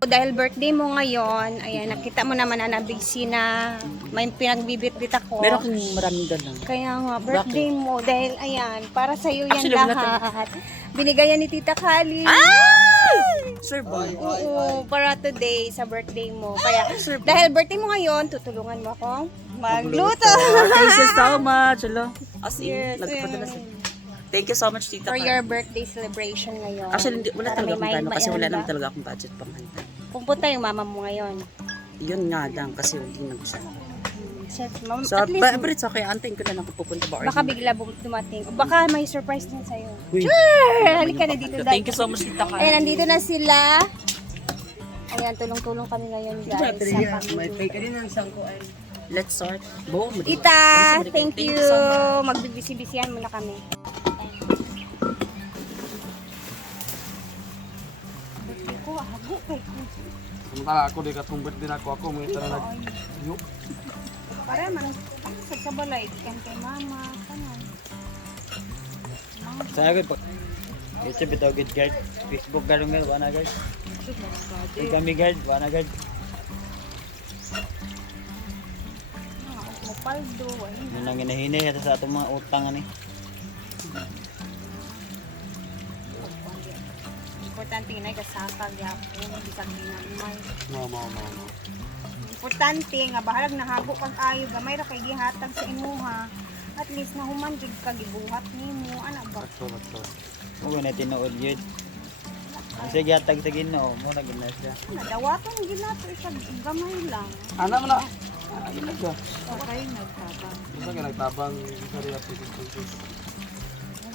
Dahil birthday mo ngayon, ayan, nakita mo naman na busy na may pinagbibit-bit ako. Meron akong maraming dalang. Kaya nga, birthday mo, dahil ayan, para sa iyo yan Actually, wala lahat. Binigay yan ni Tita Kali. Sir boy. Oo, para today, sa birthday mo. Kaya, dahil birthday mo ngayon, tutulungan mo akong magluto. Thank you so much. Hello. As in, Yes, nagpadala yes. sa... Thank you so much, Tita. For your birthday celebration ngayon. Actually, wala Para talaga akong may plano kasi wala maihanda. naman talaga akong budget pang handa. Pupunta yung mama mo ngayon. Yun nga lang kasi hindi na siya. Shit, ma'am, So, at least, but it's okay. Antayin ko na lang kung pupunta ba or baka hindi. bigla dumating. O baka may surprise din sa'yo. Uy. Sure! Halika na dito. Thank you so much, Tita. Ayan, nandito na sila. Ayan, tulong-tulong kami ngayon, guys. Sa pamilya. Let's start. Boom. Tita, thank you. so much. Magbibisi-bisihan muna kami. Ko, hago kay Sementara aku di katumbet din ako may tara nag yuk. para man sa balay kan kay mama kanan. Saya agad pag YouTube ito agad guard. Facebook garong nga, wala guard. Kami guard, wala guard. Mo paldo ay. Yun ang hinahinay ito sa atong mga utang ani. Importante nga kasaka gyapon bisag dinamay. No. Importante nga bahalag nahago kag ayo gamay ra kay gihatag sa imuha. At least nahuman jud kag gibuhat nimo ana ba. Betul. Mo na tinuod yun. Kasi gatag sa Ginoo mo na ginas siya. Nadawaton ginato siya gamay lang. Anak mo na. Anak ka. Okay nagtabang. Basta ka nagtabang kari ato dito.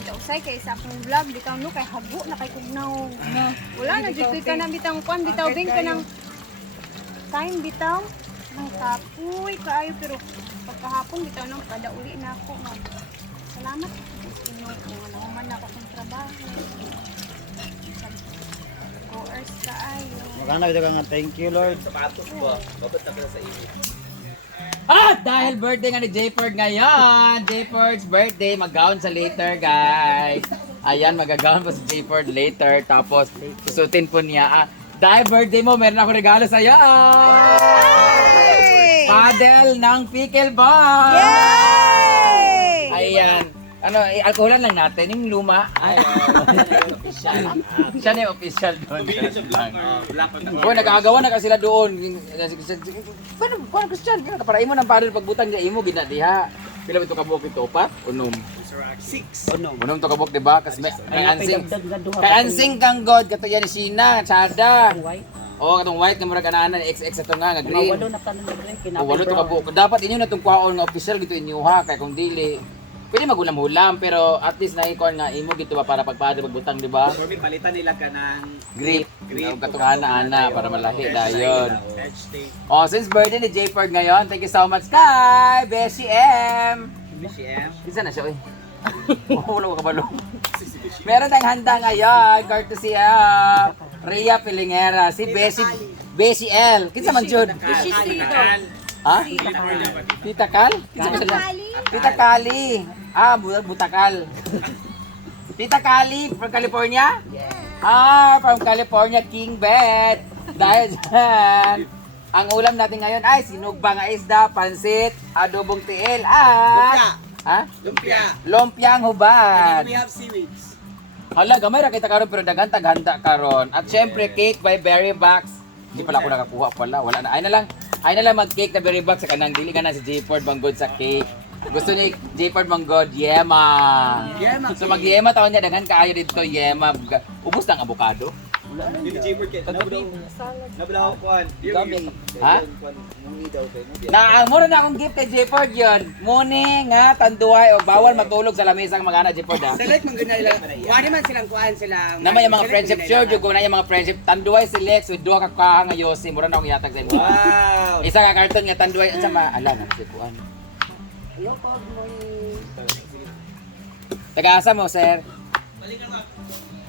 Usay kay sa akong vlog bitaw no kay hago na kay kugnaw. Wala na jud ka na bitang kwan bitaw bing ka ng time bitaw nang kapoy kaayo pero pagkahapon bitaw nang kada uli na ako nga. Salamat Ginoo nga nahuman na ako sa trabaho. Goers kaayo. Makana ito ka nga, thank you Lord. Dahil birthday nga ni Jayford ngayon, Jayford's birthday, mag-gown sa later guys. Ayan, mag-gown po si Jayford later, tapos susutin po niya. Dahil birthday mo, meron ako regalo sa'yo! Paddle ng pickleball! Yay! Ayan. Ano, alkoholan lang natin, yung luma. Ay, official. Siya na yung official doon. Boy, nag-aagawan na kasi sila doon. Paano Christian? Para imo ng paddle pagbutang niya imo, ginadiha. Pila ba ito kabuk ito? Upat? Unom? 6. Unom ito kabuk, diba? Kasi may ansing. Kay ansing kang god, kato yan ni Sheena, Chada. Oo, katong white na murag ananan, XX ito nga, green. Walo na tanan na rin. O, walo ito kabuk. Dapat inyo na itong kwaon nga official, gito inyo ha, kaya kung dili. Pwede magulam-hulam, pero at least naikon nga imo gito ba para pagpaadto pagbutang, di ba? Pero palitan nila ka ng Grip. Grip. Katong ana para malahi dayon. Oh, since birthday ni Jayford ngayon, thank you so much kay Beshi M. BCM. Isa na siya, oy. Wala ko kabalo. Meron tayong handa ngayon, courtesy Rhea Pilingera, si Beshi L. Kinsa man jud? Ha? Tita Kal? Kinsa man sila? Tita Kali. Butakal. Tita Kali from California? From California, King Bed. Dahil dyan, ang ulam natin ngayon ay sinugba nga isda, pansit, adobong tiil, at... Lumpia. Lumpiang hubad. We have seaweeds. Hala, gamay ra kita karon pero daghan taghanda karon. At syempre, cake by Berry Box. Hindi pala ako nakakuha pala. Wala na. Ay na lang mag-cake na Berry Box sa kanang dili ka na si Jayford Banggod sa cake. Gusto ni Jayford Banggod, yema. So mag-yema taon niya, daghan kaayo dito, yema. Ubus ng avocado. Hindi Jayford kay Nablaw ko kuan. Ha? Muni daw kay mo. Mura na akong gift kay Jayford yun. Muni nga, tanduay, o bawal matulog sa lamesang mag-ana Jayford ha. Select man guna nila. Wani man silang kuan silang. Naman yung mga friendship, sure, yung na yung mga friendship. Tanduay si Lex, with duha ka kahang ayosi, mura na akong yatag sa inyo. Wow. Isa ka karton nga tanduay, at sama, ala na, si Kuan. Taga-asa mo, sir?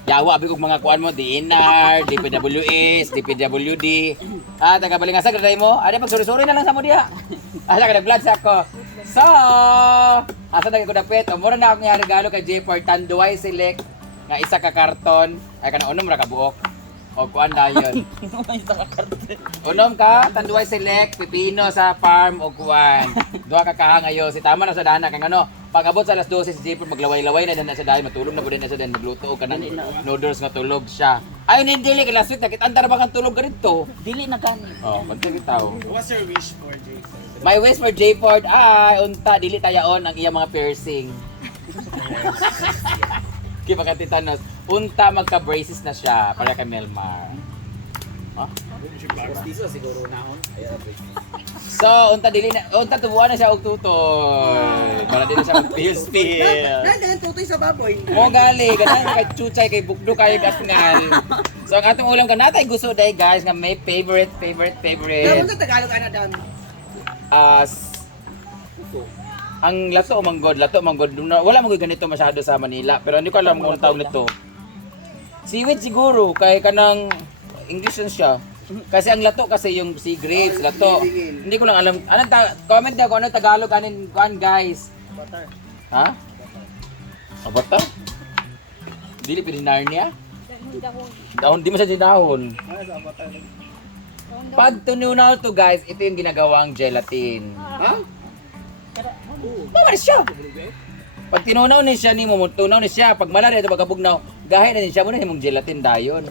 Yawa, abig kong mga kuan mo, DNR, DPWS, DPWD. Taga-balingasa, graday mo? Ada pag suri-suri na lang sa mo diha. Asa ka nag-vlog sa ako. So, asa na ko dapit. Mura na ako nga regalo kay Jayford Tanduay Select nga isa ka karton. Ay ka na unom ra ka buok. O kuan dayon. Unom ka, tanduay select, pipino sa farm o kuan. Duha ka kahangayo. Si tama na sa dana kang ano. Pag abot sa alas 12 si Jipper maglaway-laway na din na sa dayon, matulog na pud na sa dayon, magluto og kanang noodles nga tulog siya. Ay ni dili ka last week nakita ra ba kang tulog ganito? Dili na gani. Oh, magkakitaw. What's your wish for Jay? My wish for J Ford ay unta dili tayaon ang iyang mga piercing. Kaya makatitanos, unta magka-braces na siya para kay Melmar. Huh? Siguro naon. So, unta dili na, unta tubuan na siya og tutoy. Para dili siya mag-feel. Nandiyan tutoy sa baboy. Mo gali, ganun kay chuchay kay bukdo kay gasngal. So, ang atong ulam ka natay gusto day guys nga may favorite. Dapat sa Tagalog ana dami. Ang lato manggod. Wala mo ganito masyado sa Manila, pero hindi ko alam kung tawag nito. Seaweed siguro, kay kanang English yan siya. Kasi ang lato kasi yung sea grapes, lato. Hindi ko lang alam. Comment niya kung ano Tagalog kanin kuan guys. Butter. Ha? Butter? Dili pininar niya? Dahon, di mo siya dahon. Sa butter. Pag tununaw to guys, ito yung ginagawang gelatin. Ha? Mama na siya! Pag tinunaw ni siya, tunaw ni siya, pag malari ito pagkabugnaw, gahit na siya, muna yung gelatin dayon.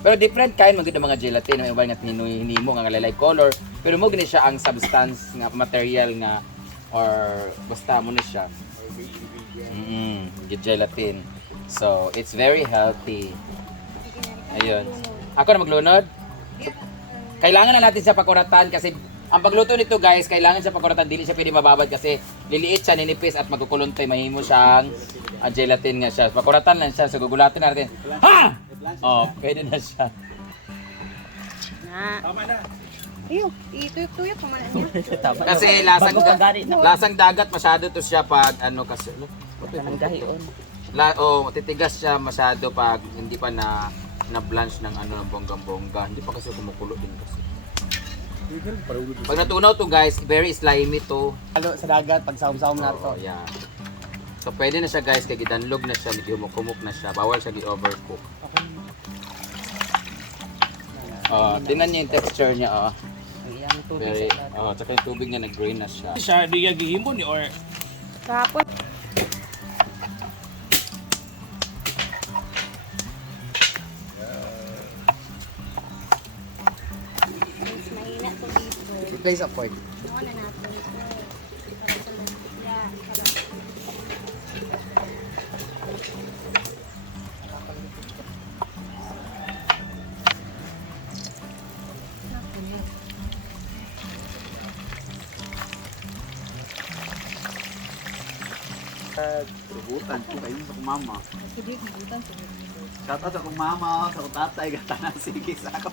Pero different kind maganda mga gelatin, may iba nga hinimo nga lalay color, pero mo gani siya ang substance nga material nga or basta mo na siya. Gelatin. So, it's very healthy. Ayun. Ako na maglunod. Kailangan na natin siya pakuratan kasi ang pagluto nito guys, kailangan siya pakuratan, dili siya pwede mababad kasi liliit siya, ninipis at magkukuluntoy, mahimo siyang gelatin nga siya. Pakuratan lang siya, so gugulatin natin. Ha! Oh, pwede na siya. Tama na. Iyo, ituyok-tuyok pa man niya. Kasi lasang dagat masyado to siya pag ano kasi. Ang gahion. Titigas siya masyado pag hindi pa na-blanch ng ano ng bonggang-bongga. Hindi pa kasi kumukulo din kasi. Pag natunaw to guys, very slimy to. Halo sa dagat pag sawm-sawm na to. Oh, yeah. So pwede na siya guys, kaya gidanlog na siya, medyo humuk na siya. Bawal siya gi-overcook. Tingnan niyo yung texture niya, Ang iyang tubig Very, sa ilalim. tsaka yung tubig niya nag-grain na siya. Siya, di gihimo ni or Kahapon. Mahina to dito. Replace of pork. Ano na natin ito. Para sa mantika. Rubutan ko kayo sa kong mama. Shout out sa kong mama, sa kong tatay, gatanan sige sa akong.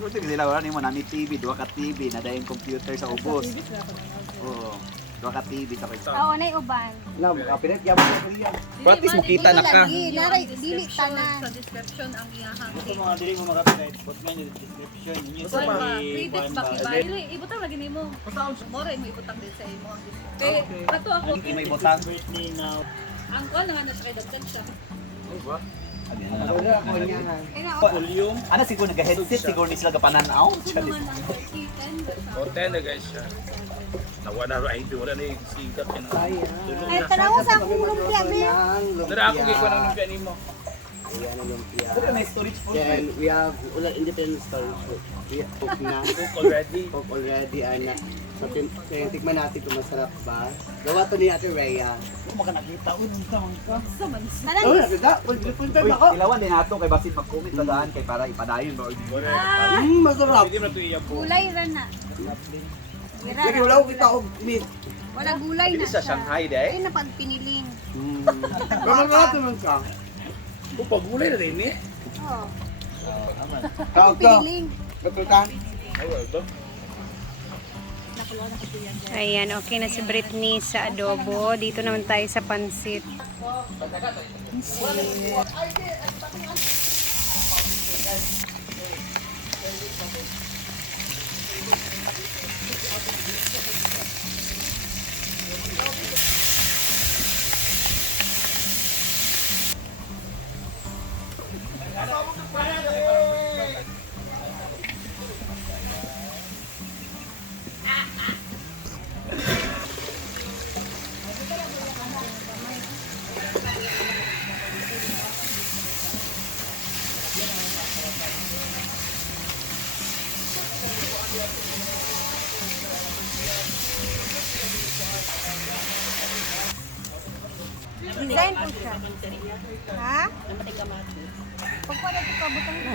Suti sila wala nimo nami TV, duha ka TV, na dayong computer sa ubos. Oo. Duha ka TV sa kayo. Oo, na uban. Na, kapinet yabo sa Korea. But at least makita na ka. Naray, dili tanan. Gusto mga dili mo makapit. Put mo yung description. Inyo sa Credit ba kibaili? Ibutang lagi nimo. More mo ibutang din sa imo ang discount. Eh, ato ako. Hindi may butang. birthday now. Ang ko nga na sa dagdag siya. Wala ko niya nga. Volume. Ano siguro nag-headset, siguro ni sila gapananaw. Naman ang kitten. Hotel na guys siya. Nawa na right, wala na yung sigat yan. Ay, tanaw sa akong lumpia, Mel. Nara ako kay ko nang lumpia nimo. Ayan ang lumpia. Pero may storage po. Yeah, and we have independent storage food. We have cook na. Cook already. Cook already, ana. So, tikman natin kung masarap ba. Gawa to ni Ate Rhea. Kung maka nakita, unong tamang ka. Tanan, Oh, nagda. Confirm ako. Ilawan din nato kay basit mag-comment sa daan kay para ipadayon ba. Masarap. Hindi mo na ito iya po. gulay ra na. Sige, wala ko kita og meat. Wala gulay na Hindi sa Shanghai Ay, day. napag piniling. Pero natin man ka. Pag gulay na rin eh. Oo. Tawag ka. Piniling. Betul kan? Ay, wala ito. Ayan, okay na si Britney sa adobo. Dito naman tayo sa pansit. Design po siya. Ha? Pagpala ito ka, butang mo.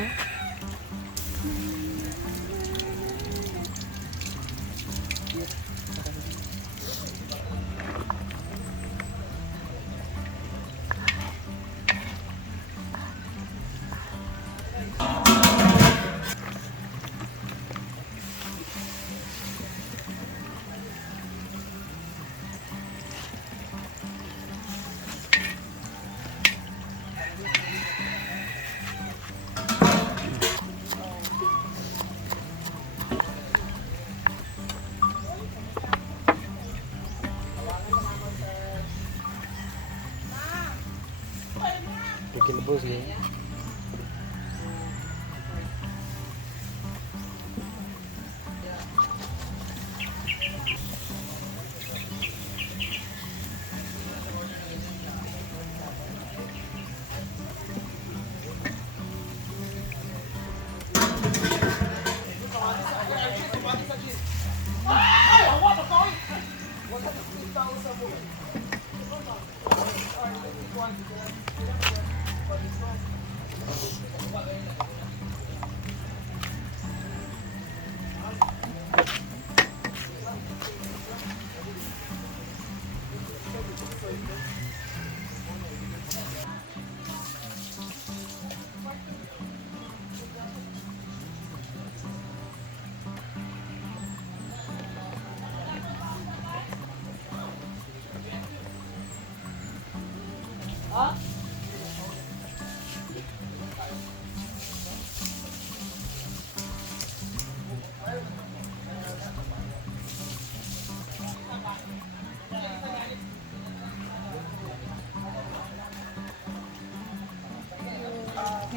Kilbos eh.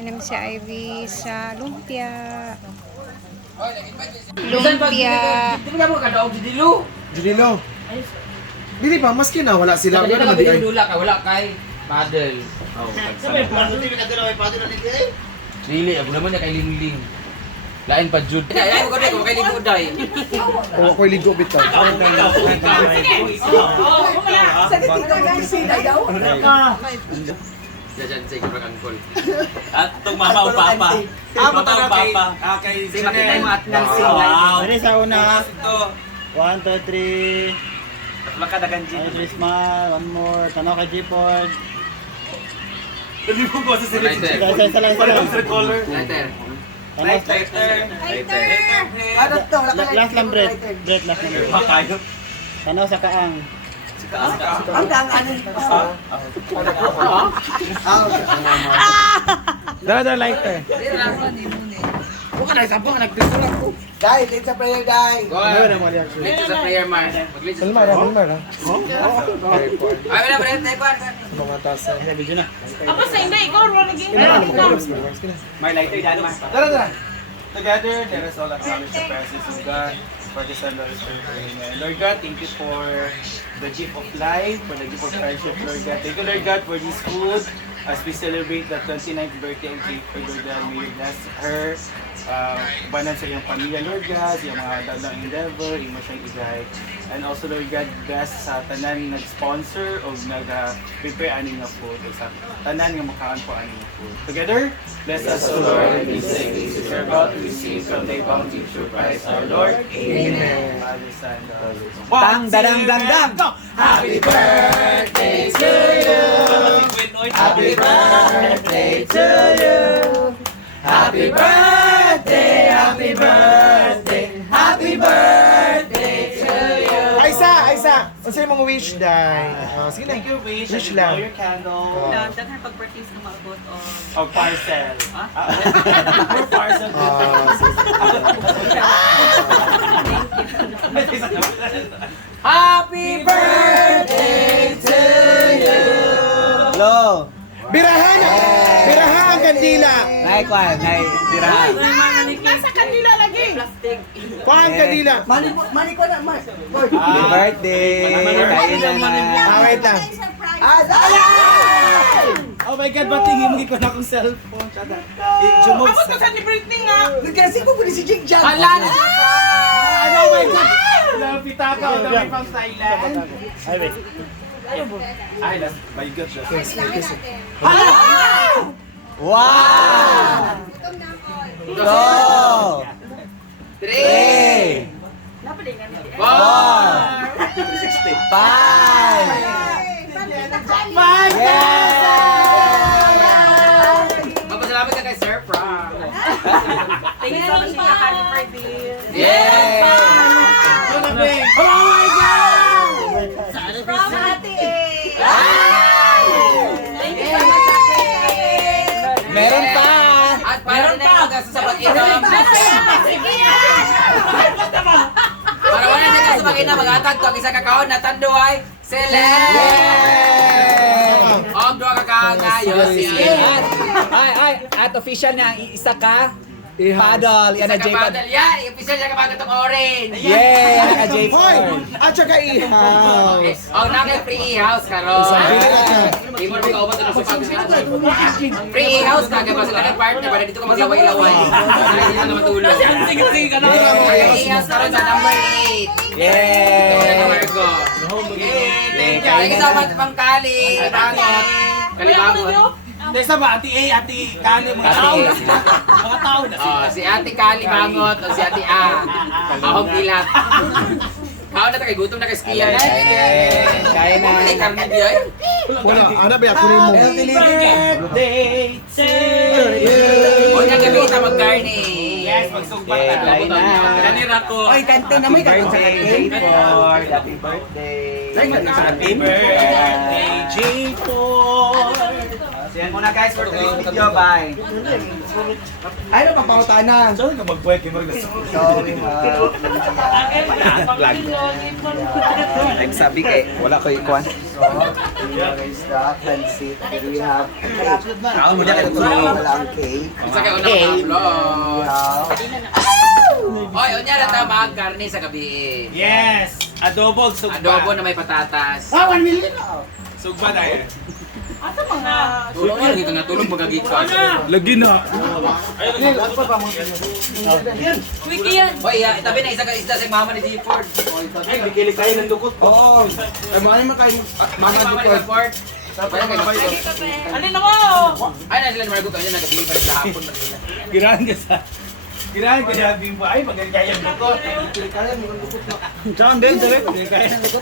Yan naman si Ivy sa lumpia. Lumpia. Dili ka mo kadaog di dilo. Dililo. Dili ba maski na wala sila Dili wala na di ay. dula ka wala kay paddle. Oh, dili ako naman kay lingling. Lain pa jud. Ay ko dai ko kay ligoday. O ko ligo bitaw. Jajan say ko kangkol. At itong mama o papa. Amo ta kay Kay Say makita mo at nang sing. Dali sa una. Ito. 1, 2, 3. Makadagan Nice smile. One more. Tanaw kay G-Ford. Hindi mo ko sa silid. Isa lang. Color. Lighter. Lighter. Last lang, Brett. Last lang. Makayo. Tanaw sa kaang. Dala lighter. Bukan na sampo ka nagpisulat ko. Dai, let's a prayer, Dai. Go. Let's sa prayer mar. Mag-let's. Salmar, Salmar. Ay wala pre, tay pa. Mga tasa. Video na. Ako sa hindi, ikaw rin lagi. May lighter dyan ma. Tara. Together, let us all acknowledge the presence of God for this and Lord's Amen. Lord God, thank you for the gift of life, for the gift of friendship, Lord God. Thank you, Lord God, for this food as we celebrate the 29th birthday and cake for Lord God. May you bless her, banan sa iyong pamilya, Lord God, yung mga dalang endeavor, imo siyang i-guide. And also, Lord God, bless sa tanan nag-sponsor o nag-prepare aning na food o sa tanan nga makaan po aning na food. Together, bless us, O Lord, and be saved. We are about to receive from thy bounty through Christ our Lord. Amen. Father, Son, and Holy Spirit. Dang dadang dang. Happy birthday to you. Happy birthday to you. Happy birthday, happy birthday, happy birthday to you. Aisa. Unsay mong wish dai? Sige na. Thank you, Wish. Wish And lang. blow your candle. Daghan pag-practice na maabot o Of parcel. Or parcel. Happy birthday to you. Hello. Birahan kan kandila. Nay, kwan, nay, tirahan. Kuan kandila. Happy birthday! Kainan na. Wait lang. Oh my God, ba't tingin mo ko na akong cellphone? Jumog sa... Ala na! Oh my God! Napita ka, dami pang Thailand. Ay, my God. Wow! 2, 3, 4, 5, Magpasalamat ka kay Sir Frank. Tingnan mo siya kami for this. Yay! Oh my God! From Ate A. Thank you so much, Ate A. meron pa! At para na yung gasto sa pag-inom. Para wala na gasto sa pag-inom, mag-atag to ang isang kakaon na tanduay. Select! Ang dua kakaon ngayon si Ian. At official na, isa ka, paddle, yan na Isa J ka badal yan. Official siya kapag itong orange. Yay! Yan na J Hoy! At saka ihaw. Oh, nakay free house karon. Di mo naman kauban sa pag free house ka kaya basta ka partner para dito ka maglaway-laway. Hindi ka matulog. Sige ka na. Free house karon sa number 8. Yay! Ito na Margo. Thank you. Thank you so much Pang Kali. Bangot. Kalibangot. Teka ba, Ate A, Ate Kali, mga Ate tao A. na sila. Mga tao na sila. Oh, si Ate Kali Bangot o si Ate A. Ahong ilat. Kao na kay gutom na kay skier. Kaya na. Ay, karne di ay. Wala, ana ba kunin mo? Birthday to O niya gabi kita mag-garni. Yes, magsugbat Okay, na. tayo na. Kanira ko. Oy, kanto na may kanto sa birthday. Happy birthday. Happy birthday, J4. So yan muna guys for today's video. Bye. Ay, no, pampangutanan. Saan ka mag-buhay kay Margas? So we have nagsabi kay wala ko ikuan. So here is the pancit. We have Kaon mo dyan walang cake. Isa kay unang upload. Yeah. Oy, unya na ta mag-garni sa gabi. Yes! Adobo, sugba. Adobo na may patatas. 1 million. Sugba dahil. Tulog na dito na tulog magagikas. Lagi na. Wiki yan. Oy, itabi na isa ka isda sa mama ni G-Ford. Ay, bigili kayo ng dukot. Oo. Ay, mga naman kayo. Mga mama ni G-Ford. Parang kay Alin ako? Ay, na sila ni Margot. Ayun, nagabili sa hapon. Girahan ka sa... Girahan ka sa bimbo. Ay, magaling kaya ng dukot. Saan din dire? Kaya ng likod.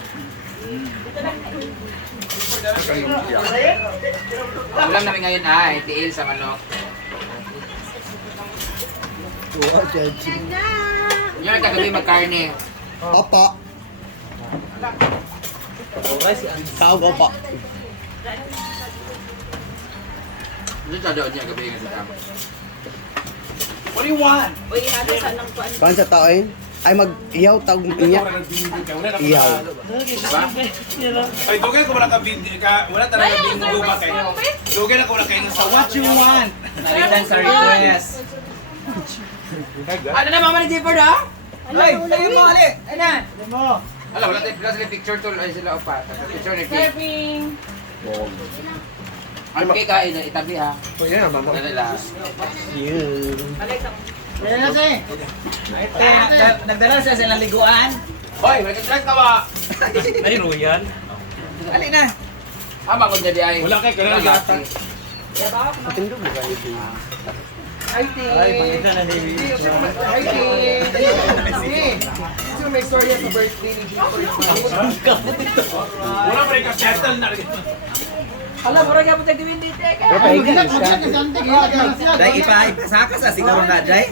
Ulam namin ngayon ay tiil sa manok. Yung nagkagabi magkarne. Opo. Tawag opo. Ano sa doon niya gabi nga sa tama? What do you want? Uy, natin sa nang kuan. Kuan sa taoin? Ay, mag-ihaw tawag niya. Ihaw. Diba? Ay, dugay ko wala ka video ka, wala talaga bingo ba kayo. Dugay na ko wala kayo sa what you want. Nalitan sa request. Ano na mama ni Jefford ha? Ay, tayo mo ali. Ay na. Alam, wala sila picture tool ay sila upat. Picture ni cake. Serving. Ang cake ha, itabi ha. O yan, mama. Ano nila? Nagdala siya sa liguan. Hoy, mag-dress ka ba? Ay, Royal. Ali na. Ama ko jadi ay. Wala kay kanang lata. Patindog mo kayo. Ay, pangita na ni. Sino may storya sa birthday ni Wala pa rin ka settle na rin. Alam, mura ka po tayo diwin dito. Pero paigil siya. Dai ipasaka sa siguro na dai.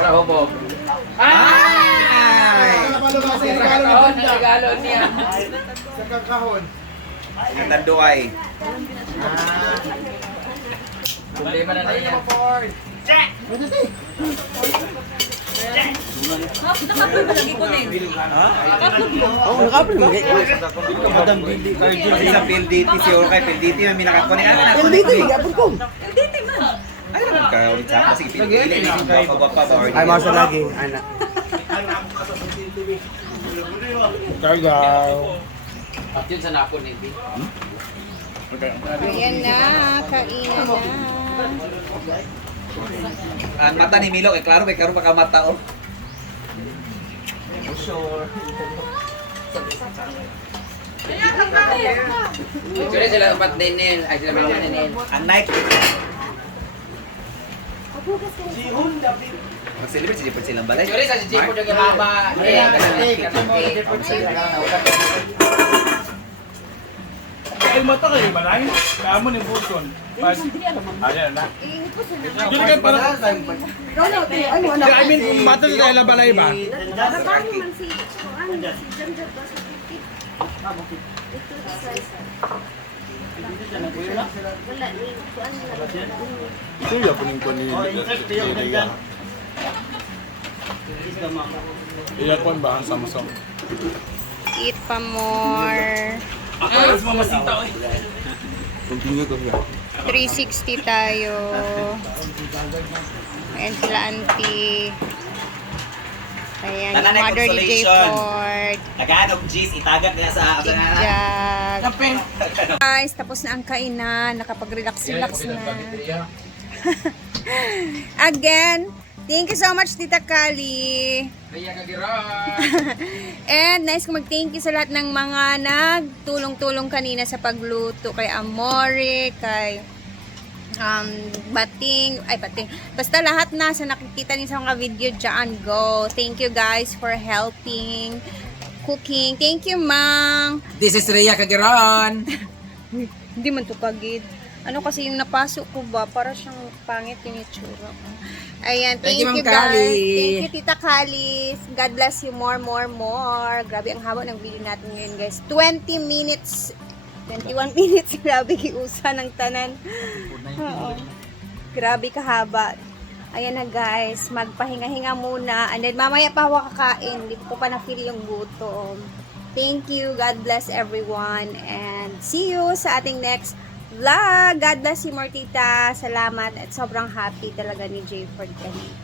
Bravo po. Ay! Kahon, regalo niya. Sa kakahon. Ang tanduay. Problema na na yan. Nakapag ba lagi ko na yun? Oo, nakapin mo. Madam Billy Cardin. Sa PLDT, si Orkay, PLDT, may minakakunin. Yung dito, gapon ko. Dito man. Ay, naman ka ulit sa ako. Sige, PLDT, gwapa ba? Ay, mga sa lagi. Anak. At yun sa nako ni B. Ayan na, kainan na. Ang mata ni Milo, eh, klaro, may karoon pa ka mata, oh. Sila sila upat din nil. Ay sila mga nil. Ang night. Mag-celebrate si Jepot silang balay. Sila sa si Jimbo ng mama. Ay mata kayo balay. Kaya mo ni Buson. Ayan na. Dili ka pala. I mean, kung mata sa kailang balay ba? Suya po nito ni Leia. Iya ko ba ang Samsung? Eat pa more. Mas mamasita oy. Continue ko siya. 360 tayo. Ayan sila auntie. Ayan, yung Nanay mother ni J. Consolation. Ford. Naghahanap G's, itagat niya sa Jag. Guys, tapos na ang kainan. Nakapag-relax-relax na. Again, thank you so much, Tita Kali. Kaya kagiran. And nice ko mag-thank you sa lahat ng mga nagtulong-tulong kanina sa pagluto. Kay Amore, kay Bating, basta lahat na sa nakikita niyo sa mga video dyan, go. Thank you guys for helping cooking. Thank you, Mang. This is Rhea Kagiran. Hindi man to kagid. Ano kasi yung napasok ko ba? Para siyang pangit yung itsura ko. Ayan, thank Thank you, you Ma'am guys. Kali. Thank you, Tita Kali. God bless you more. Grabe ang haba ng video natin ngayon, guys. 20 minutes. 21 minutes. Grabe kiusa ng tanan. Oo. Grabe kahaba. Ayan na, guys. Magpahinga-hinga muna. And then, mamaya pa ako kakain. Hindi ko pa na-feel yung gutom. Thank you. God bless everyone. And see you sa ating next vlog. God bless you, Mortita. Salamat. At sobrang happy talaga ni J. Ford kanina.